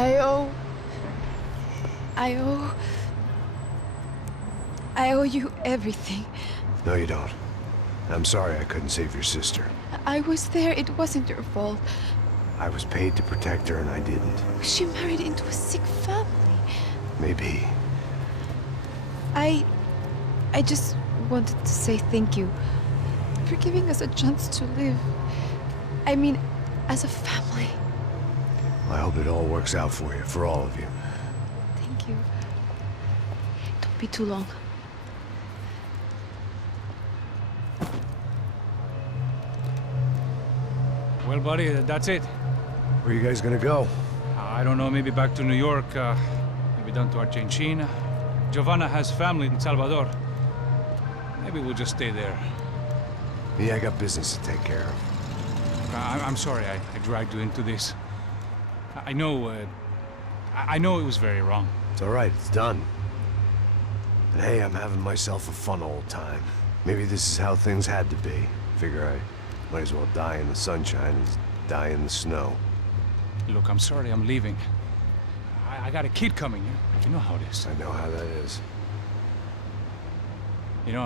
I owe... I owe you everything. No, you don't. I'm sorry I couldn't save your sister. I was there. It wasn't your fault. I was paid to protect her and I didn't. She married into a sick family. Maybe. I just wanted to say thank you for giving us a chance to live. I mean, as a family. I hope it all works out for you, for all of you. Thank you. Don't be too long. Well, buddy, that's it. Where are you guys gonna go? I don't know, maybe back to New York, maybe down to Argentina. Giovanna has family in Salvador. Maybe we'll just stay there. Yeah, I got business to take care of. I'm sorry I dragged you into this. I know it was very wrong. It's all right, it's done. And hey, I'm having myself a fun old time. Maybe this is how things had to be. Figure I might as well die in the sunshine as die in the snow. Look, I'm sorry I'm leaving. I got a kid coming. You know how it is. I know how that is. You know,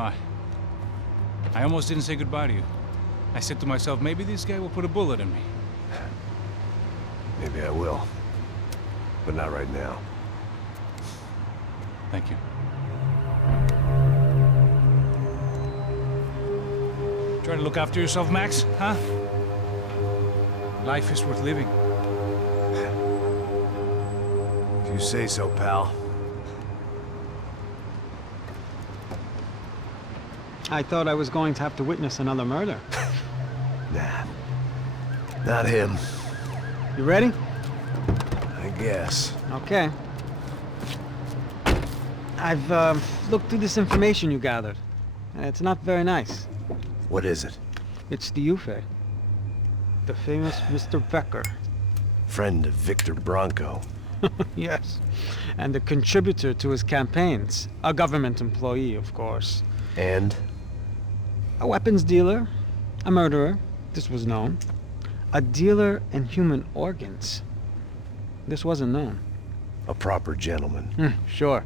I almost didn't say goodbye to you. I said to myself, maybe this guy will put a bullet in me. Maybe I will. But not right now. Thank you. Try to look after yourself, Max, huh? Life is worth living. If you say so, pal. I thought I was going to have to witness another murder. Nah. Not him. You ready? I guess. Okay. I've looked through this information you gathered. It's not very nice. What is it? It's the Ufe. The famous Mr. Becker. Friend of Victor Bronco. Yes. And a contributor to his campaigns. A government employee, of course. And? A weapons dealer. A murderer. This was known. A dealer in human organs. This wasn't known. A proper gentleman. Sure.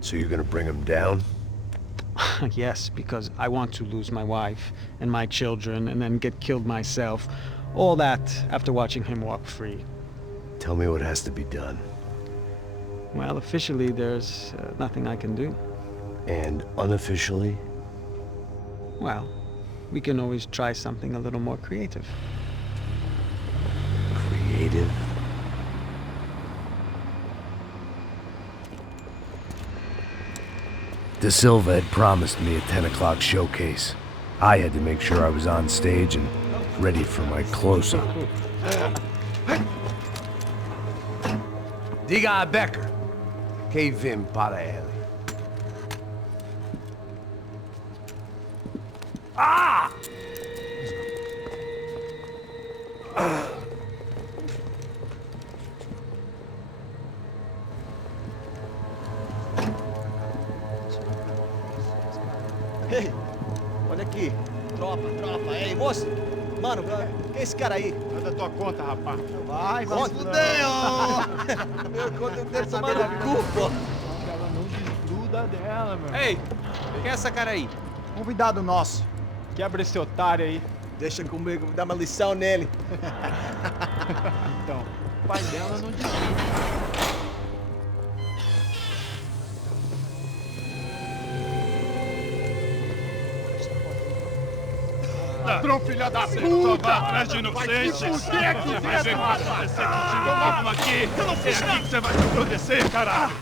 So you're gonna bring him down? Yes, because I want to lose my wife and my children and then get killed myself. All that after watching him walk free. Tell me what has to be done. Well, officially, there's nothing I can do. And unofficially? Well, we can always try something a little more creative. Creative? De Silva had promised me a 10 o'clock showcase. I had to make sure I was on stage and ready for my close-up. Diga a Becker que vim para ele. Ah! Ei, olha aqui. Tropa. Ei, moço. Mano, quem é esse cara aí? Manda tua conta, rapaz. Vai se fuder, ó! Meu conta dele tomar no cu, pô. Ela não desgruda dela, meu. Ei, quem é essa cara aí? Convidado nosso. Quebra esse otário aí. Deixa comigo, vou dar uma lição nele. Então, o pai dela não desgruda. Ladrão, filha da puta! Vai atrás de inocentes! Vai ver vai acontecer contigo mesmo aqui! É aqui que você vai se proteger, caralho!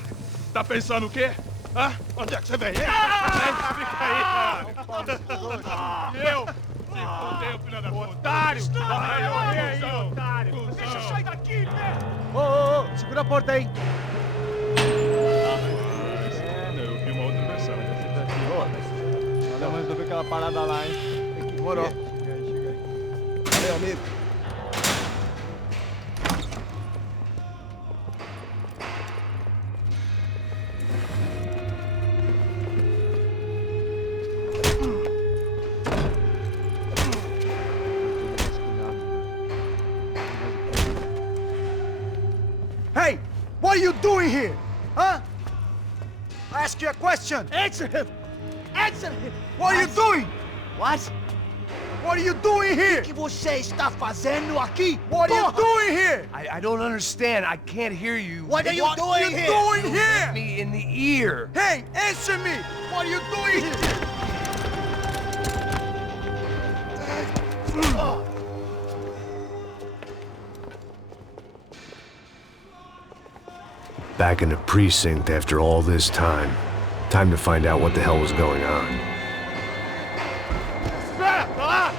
Tá pensando o quê? Hã? Onde é que você vem? Fica aí, caralho! Eu? Se fodeu, filha da puta! Otário! Morre aí, otário! Deixa eu sair daqui, né? Ô, segura a porta aí. Eu vi uma outra versão. Vamos resolver aquela parada lá, hein? Demorou. Chega aí. Valeu, amigo. Hey! doing here? Huh? I ask you a question. Answer him! Answer him! What are you doing? What? What are you doing here? O que você está fazendo aqui? What are you doing here? I don't understand. I can't hear you. What are you doing here? You hit me in the ear. Hey, answer me! What are you doing here? Back in the precinct after all this time. Time to find out what the hell was going on. Espera, tá lá!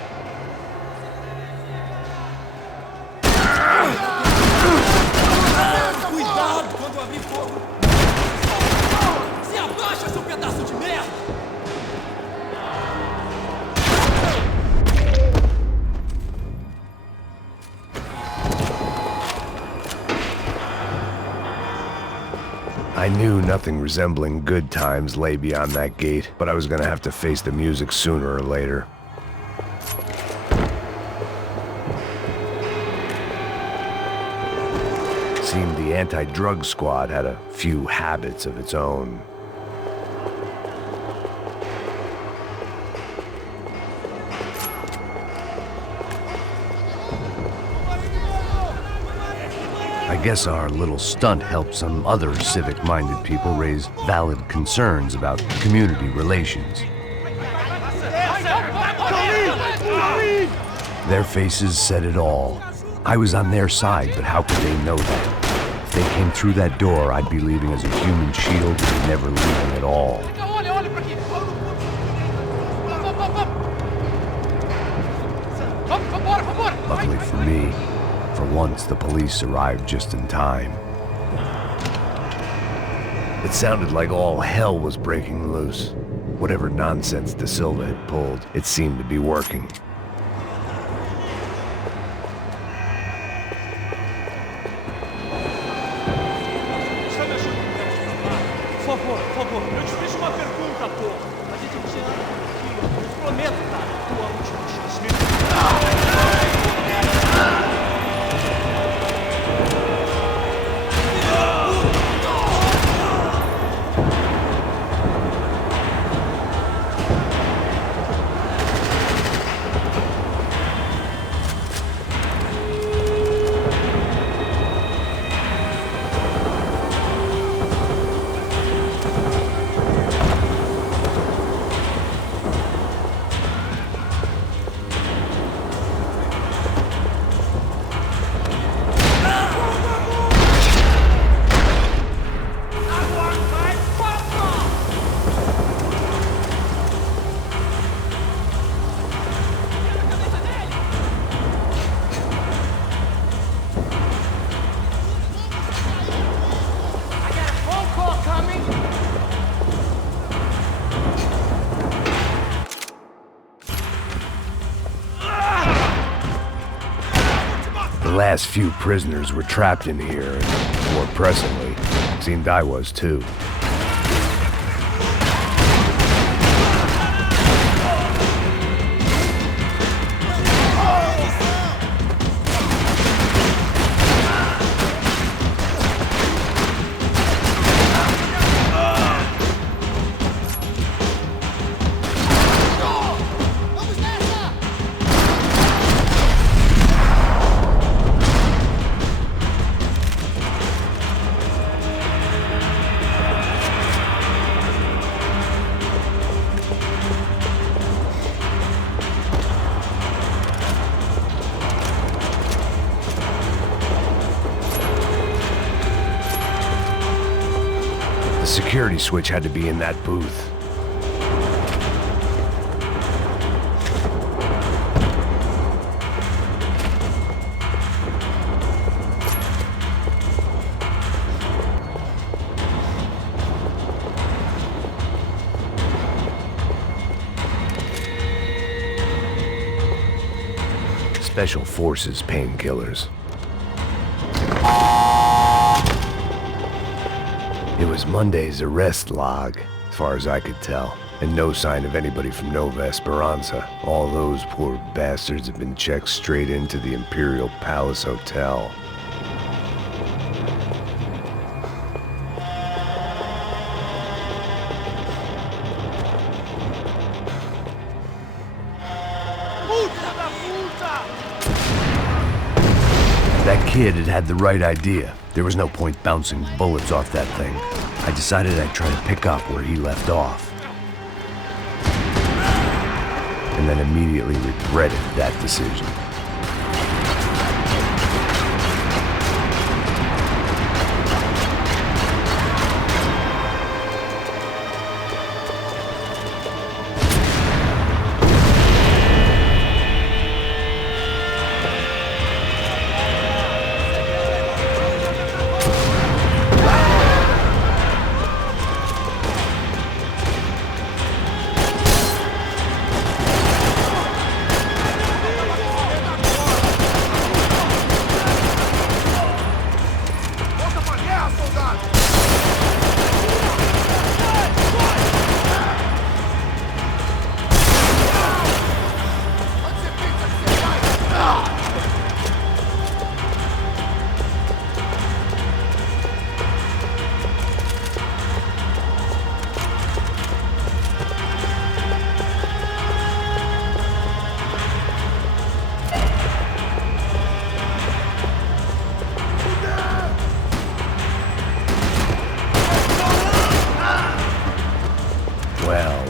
Cuidado quando abrir fogo! Se abaixa, seu pedaço de merda! I knew nothing resembling good times lay beyond that gate, but I was gonna have to face the music sooner or later. Seemed the anti-drug squad had a few habits of its own. I guess our little stunt helped some other civic-minded people raise valid concerns about community relations. Their faces said it all. I was on their side, but how could they know that? If they came through that door, I'd be leaving as a human shield and never leaving at all. Luckily for me, for once the police arrived just in time. It sounded like all hell was breaking loose. Whatever nonsense De Silva had pulled, it seemed to be working. Por favor, eu te fiz uma pergunta, pô. A gente tinha aqui, eu prometo, cara, tua última chance. The last few prisoners were trapped in here, and more pressingly, it seemed I was too. The security switch had to be in that booth. Special Forces painkillers. It was Monday's arrest log, as far as I could tell, and no sign of anybody from Nova Esperanza. All those poor bastards had been checked straight into the Imperial Palace Hotel. That kid had the right idea. There was no point bouncing bullets off that thing. I decided I'd try to pick up where he left off. And then immediately regretted that decision.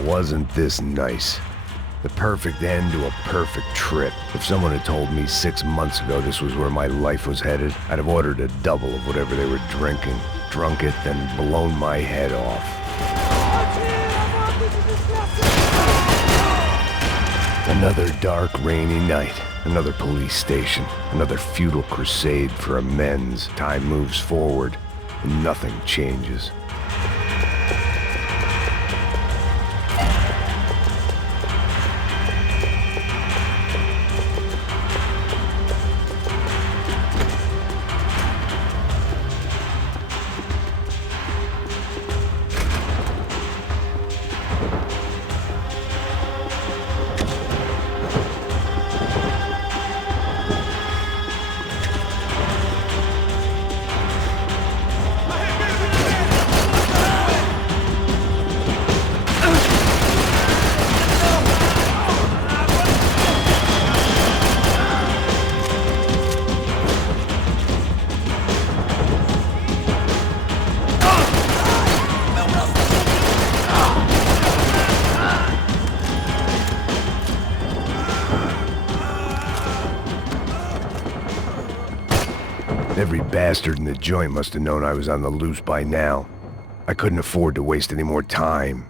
Wasn't this nice? The perfect end to a perfect trip. If someone had told me 6 months ago this was where my life was headed, I'd have ordered a double of whatever they were drinking, drunk it, then blown my head off. Another dark, rainy night. Another police station. Another futile crusade for amends. Time moves forward, and nothing changes. Every bastard in the joint must have known I was on the loose by now. I couldn't afford to waste any more time.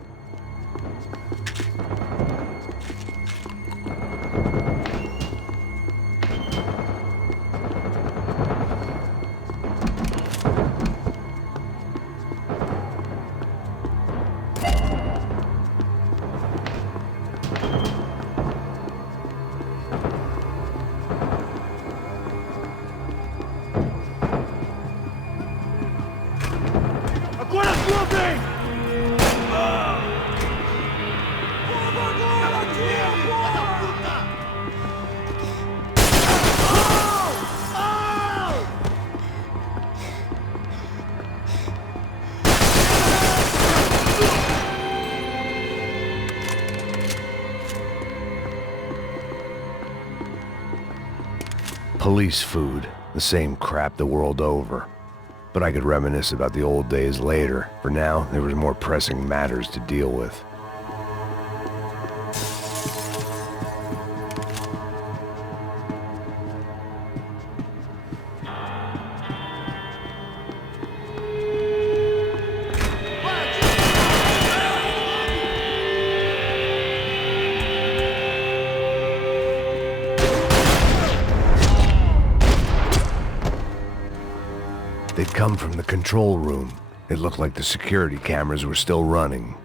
Police food, the same crap the world over. But I could reminisce about the old days later. For now, there was more pressing matters to deal with. They'd come from the control room. It looked like the security cameras were still running.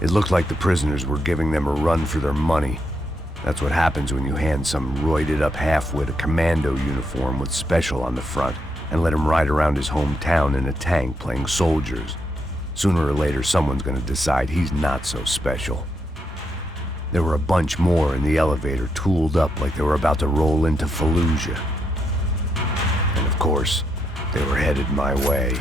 It looked like the prisoners were giving them a run for their money. That's what happens when you hand some roided-up halfwit a commando uniform with special on the front and let him ride around his hometown in a tank playing soldiers. Sooner or later, someone's gonna decide he's not so special. There were a bunch more in the elevator, tooled up like they were about to roll into Fallujah. And of course, they were headed my way.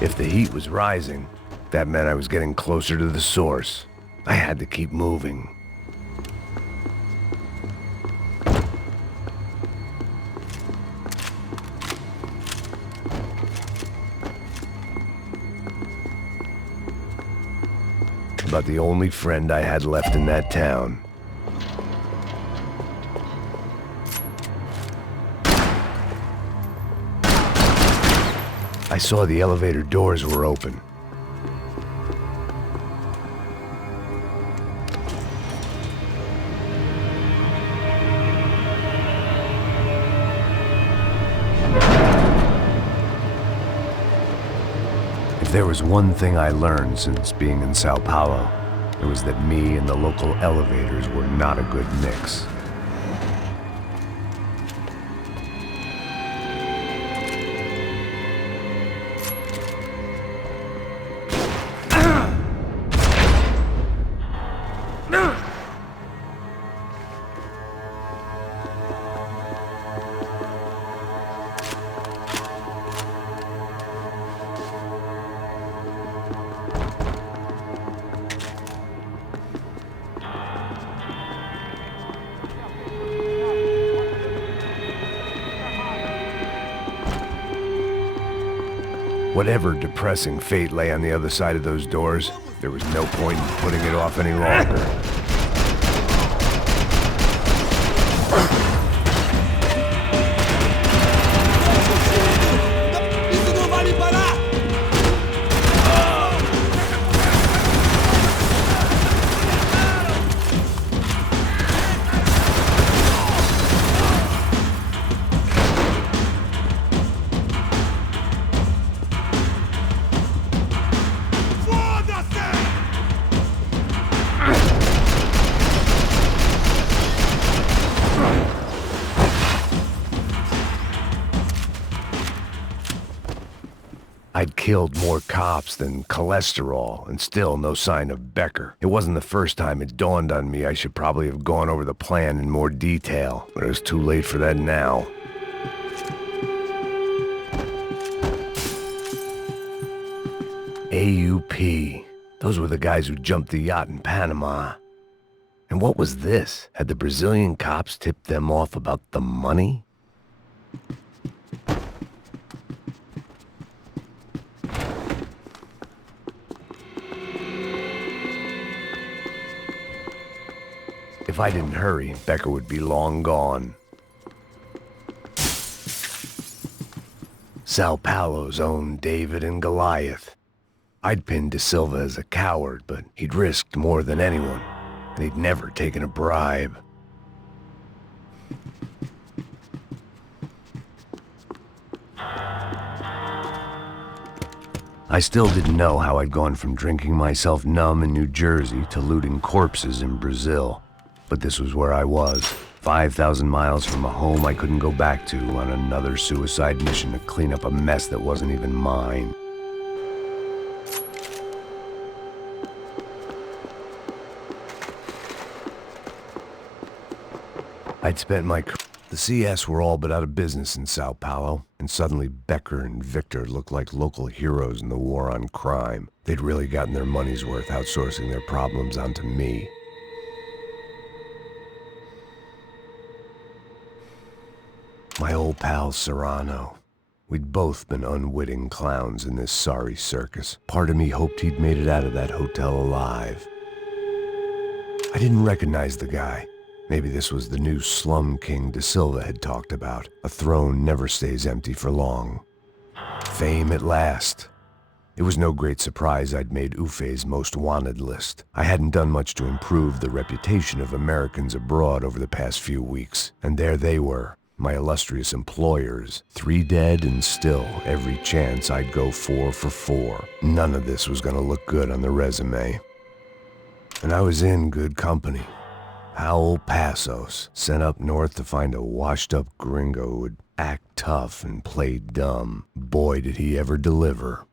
If the heat was rising, that meant I was getting closer to the source. I had to keep moving. About the only friend I had left in that town. I saw the elevator doors were open. If there was one thing I learned since being in Sao Paulo, it was that me and the local elevators were not a good mix. Whatever depressing fate lay on the other side of those doors, there was no point in putting it off any longer. I'd killed more cops than cholesterol, and still no sign of Becker. It wasn't the first time it dawned on me I should probably have gone over the plan in more detail, but it was too late for that now. AUP. Those were the guys who jumped the yacht in Panama. And what was this? Had the Brazilian cops tipped them off about the money? If I didn't hurry, Becker would be long gone. Sao Paulo's own David and Goliath. I'd pinned De Silva as a coward, but he'd risked more than anyone, and he'd never taken a bribe. I still didn't know how I'd gone from drinking myself numb in New Jersey to looting corpses in Brazil. But this was where I was, 5,000 miles from a home I couldn't go back to, on another suicide mission to clean up a mess that wasn't even mine. I'd spent my The CS were all but out of business in Sao Paulo, and suddenly Becker and Victor looked like local heroes in the war on crime. They'd really gotten their money's worth outsourcing their problems onto me. My old pal Serrano. We'd both been unwitting clowns in this sorry circus. Part of me hoped he'd made it out of that hotel alive. I didn't recognize the guy. Maybe this was the new slum king De Silva had talked about. A throne never stays empty for long. Fame at last. It was no great surprise I'd made Ufe's most wanted list. I hadn't done much to improve the reputation of Americans abroad over the past few weeks, and there they were, my illustrious employers, 3 dead and still every chance I'd go 4 for 4. None of this was gonna look good on the resume. And I was in good company. Howell Passos, sent up north to find a washed-up gringo who would act tough and play dumb. Boy, did he ever deliver.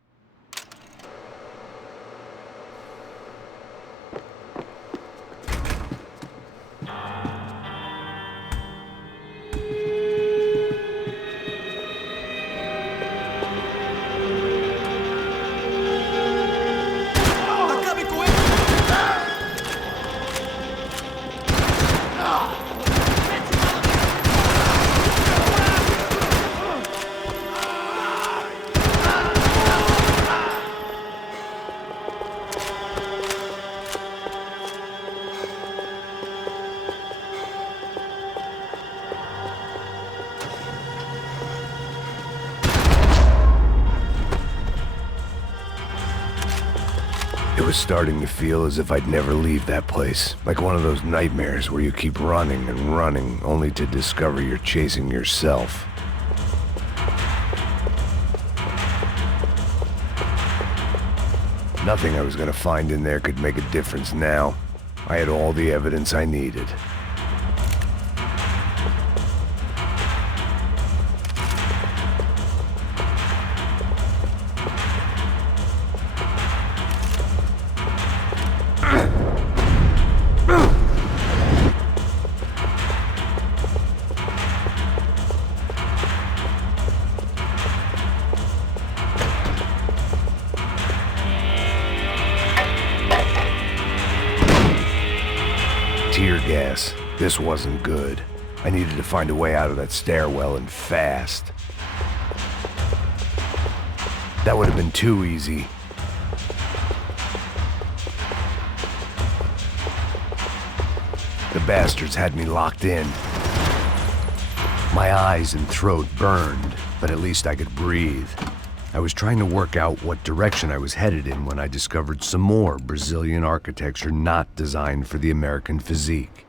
It was starting to feel as if I'd never leave that place. Like one of those nightmares where you keep running and running, only to discover you're chasing yourself. Nothing I was gonna find in there could make a difference now. I had all the evidence I needed. Tear gas. This wasn't good. I needed to find a way out of that stairwell and fast. That would have been too easy. The bastards had me locked in. My eyes and throat burned, but at least I could breathe. I was trying to work out what direction I was headed in when I discovered some more Brazilian architecture not designed for the American physique.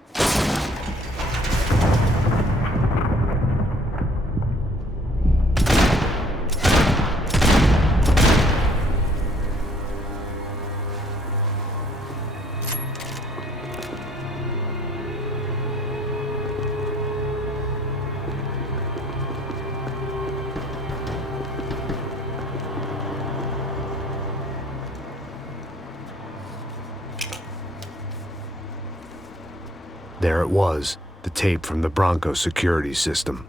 There it was, the tape from the Bronco security system.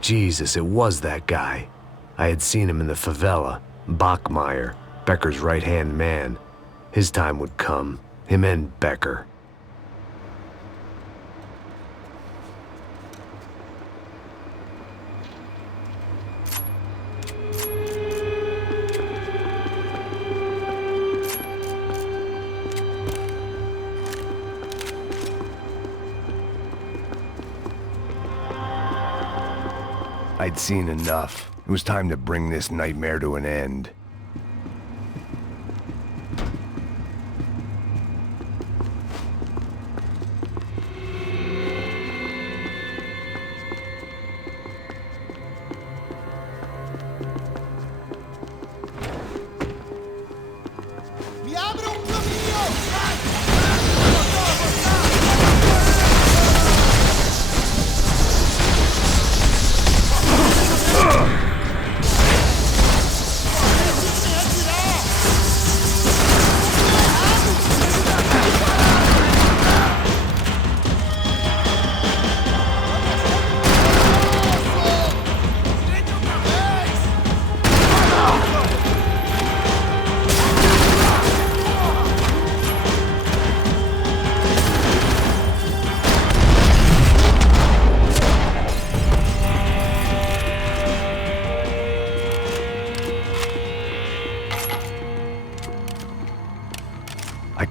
Jesus, it was that guy. I had seen him in the favela, Bachmeyer, Becker's right-hand man. His time would come, him and Becker. I'd seen enough. It was time to bring this nightmare to an end.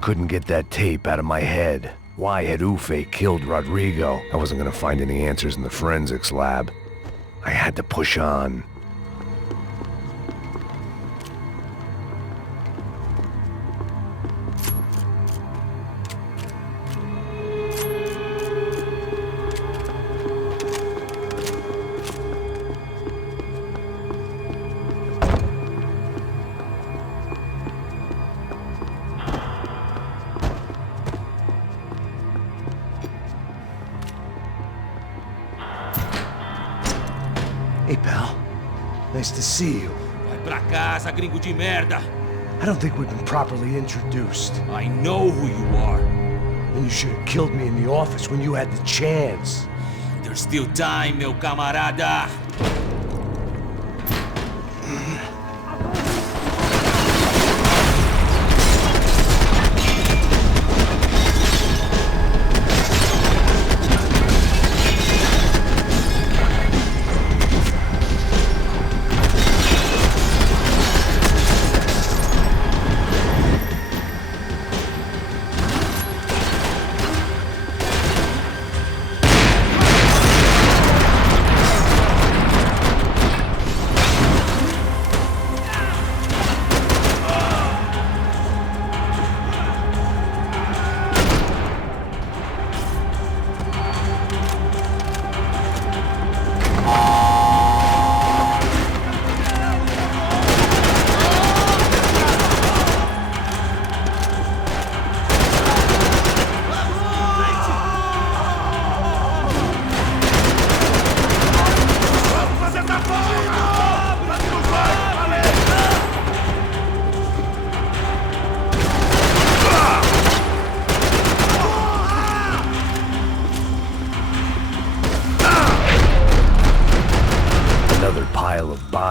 couldn't get that tape out of my head. Why had Ufe killed Rodrigo? I wasn't gonna find any answers in the forensics lab. I had to push on. Hey, pal. Nice to see you. Vai pra casa, gringo de merda. I don't think we've been properly introduced. I know who you are. And you should have killed me in the office when you had the chance. There's still time, meu camarada.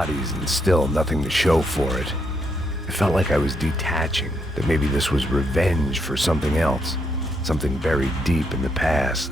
And still nothing to show for it. It felt like I was detaching, that maybe this was revenge for something else, something buried deep in the past.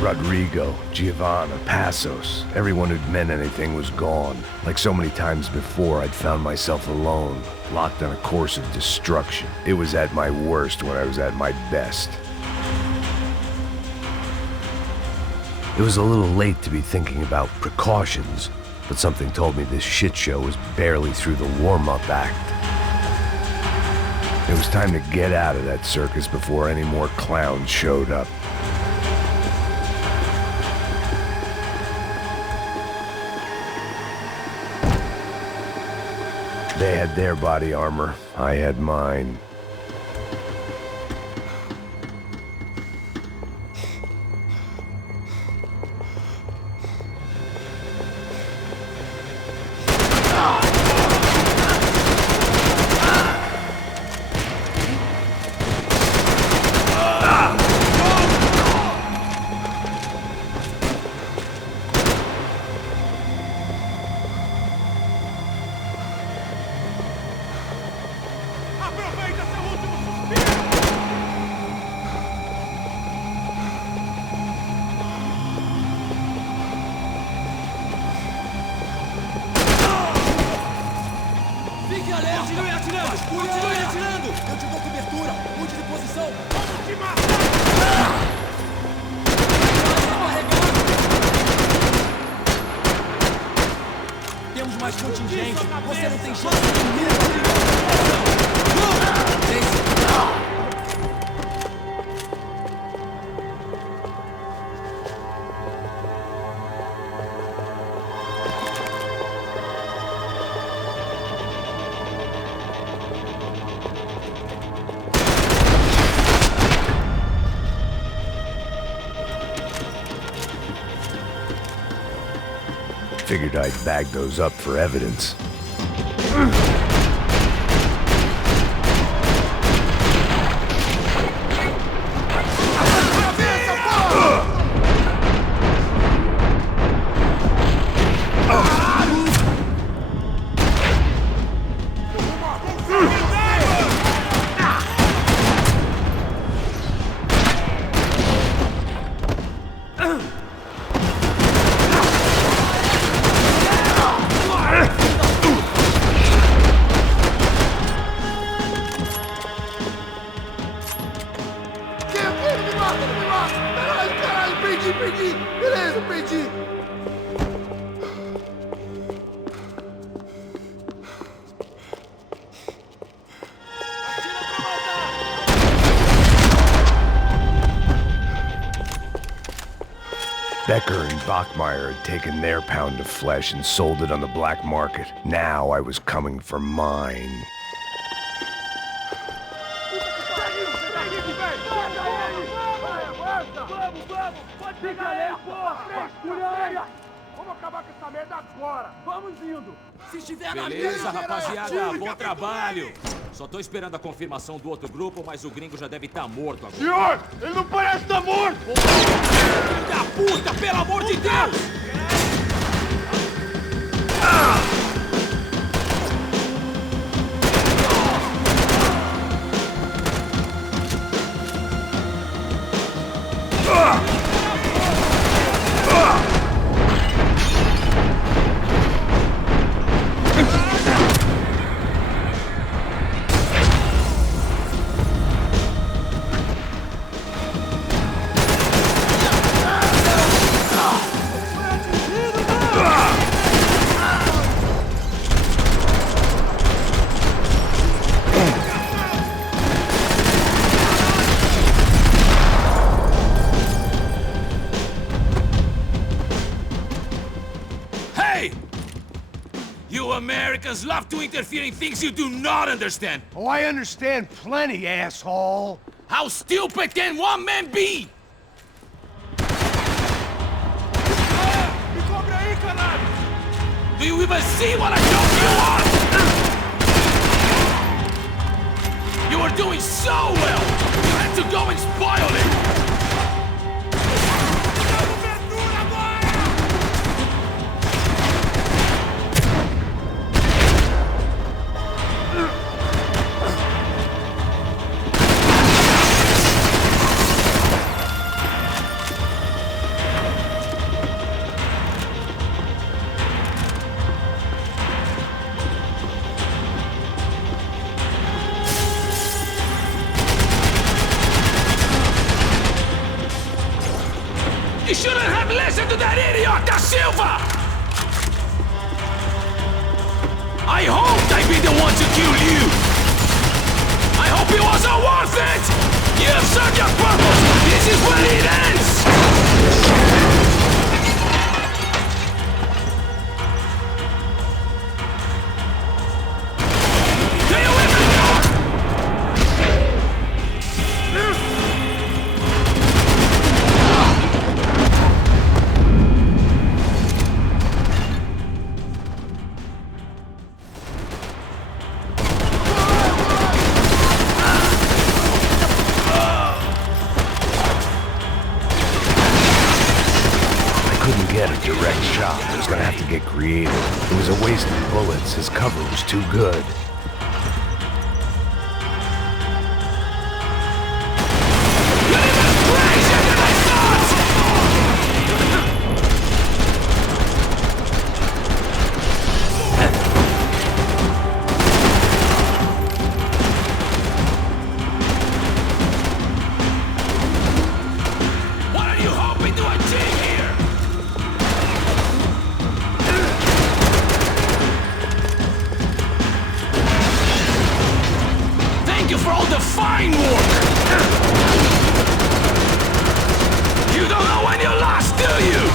Rodrigo, Giovanna, Passos, everyone who'd meant anything was gone. Like so many times before, I'd found myself alone, locked on a course of destruction. It was at my worst when I was at my best. It was a little late to be thinking about precautions, but something told me this shit show was barely through the warm-up act. It was time to get out of that circus before any more clowns showed up. They had their body armor, I had mine. Figured I'd bag those up for evidence. perdi! Beleza, perdi! Becker and Bachmeyer had taken their pound of flesh and sold it on the black market. Now I was coming for mine. Vamos acabar com essa merda agora! Vamos indo! Se estiver na Beleza, mesa, rapaziada, bom trabalho. Só tô esperando a confirmação do outro grupo, mas o gringo já deve estar morto agora. Senhor! Ele não parece estar morto! Filho da puta, pelo amor de Deus! Americans love to interfere in things you do not understand. Oh, I understand plenty, asshole! How stupid can one man be? Me cobre aí, caralho! Do you even see what a joke you are? You were doing so well! You had to go and spoil it! You shouldn't have listened to that idiot, Da Silva! I hoped I'd be the one to kill you! I hope it wasn't worth it! You've served your purpose! This is where it ends! Do you even know? Get a direct shot. I was gonna have to get creative. It was a waste of bullets. His cover was too good. What are you hoping to achieve here? Thank you for all the fine work! You don't know when you're lost, do you?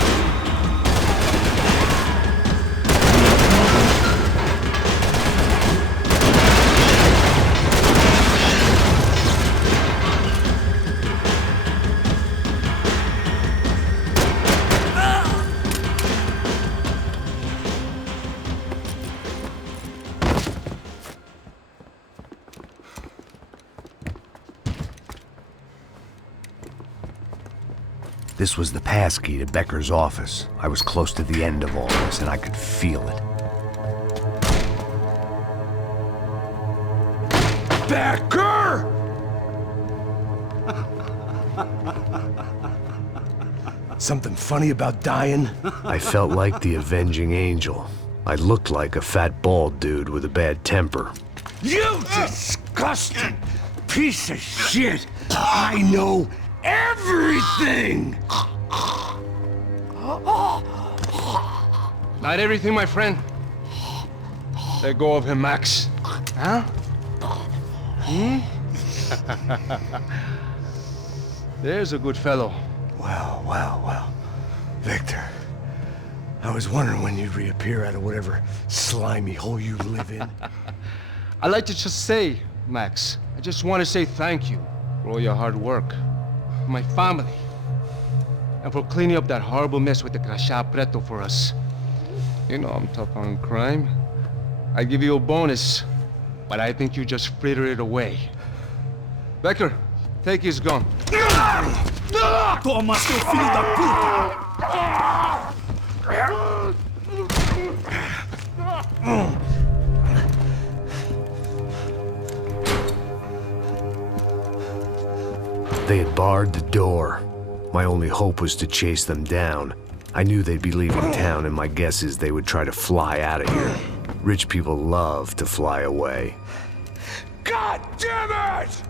This was the passkey to Becker's office. I was close to the end of all this, and I could feel it. Becker! Something funny about dying? I felt like the avenging angel. I looked like a fat bald dude with a bad temper. You disgusting piece of shit! I know everything! Not everything, my friend. Let go of him, Max. Huh? There's a good fellow. Well. Victor, I was wondering when you'd reappear out of whatever slimy hole you live in. I'd like to just say, Max, I just want to say thank you for all your hard work, for my family, and for cleaning up that horrible mess with the Crachá Preto for us. You know I'm tough on crime. I give you a bonus, but I think you just frittered it away. Becker, take his gun. Toma, seu filho da puta! They had barred the door. My only hope was to chase them down. I knew they'd be leaving town, and my guess is they would try to fly out of here. Rich people love to fly away. God damn it!